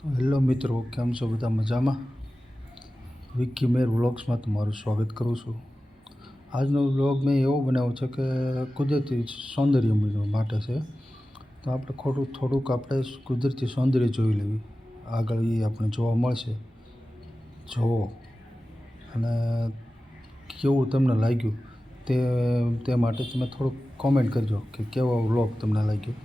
તો હેલો મિત્રો, કેમ છો બધા? મજામાં? વિકી મેર વ્લોગ્સમાં તમારું સ્વાગત કરું છું. આજનો વ્લોગ મેં એવો બનાવ્યો છે કે કુદરતી સૌંદર્ય માટે છે. તો આપણે થોડુંક આપણે કુદરતી સૌંદર્ય જોઈ લેવી. આગળ એ આપણે જોવા મળશે. જોવો અને કેવું તમને લાગ્યું તે માટે તમે થોડુંક કોમેન્ટ કરજો કે કેવો વ્લોગ તમને લાગ્યો.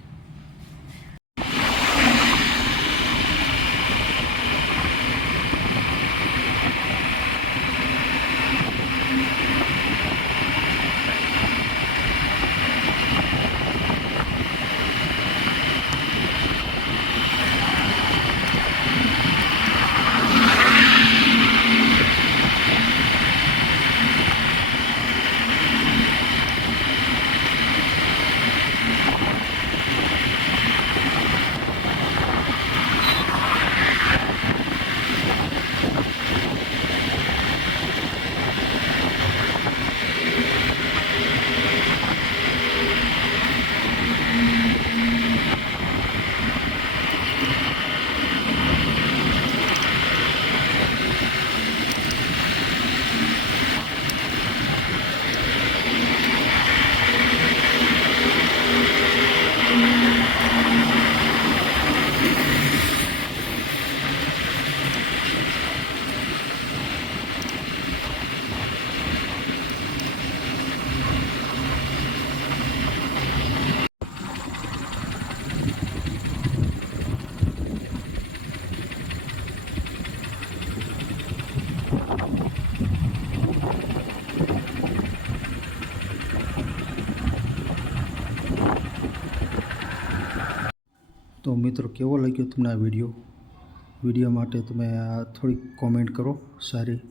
તો મિત્રો, કેવો લાગ્યો તમને આ વિડીયો માટે તમે થોડીક કોમેન્ટ કરો સારી,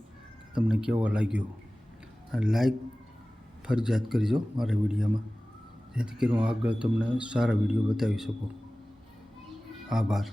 તમને કેવો લાગ્યો. અને લાઈક ફરજિયાત કરજો મારા વિડીયોમાં, જેથી કરીને હું આગળ તમને સારા વિડીયો બતાવી શકું. આભાર.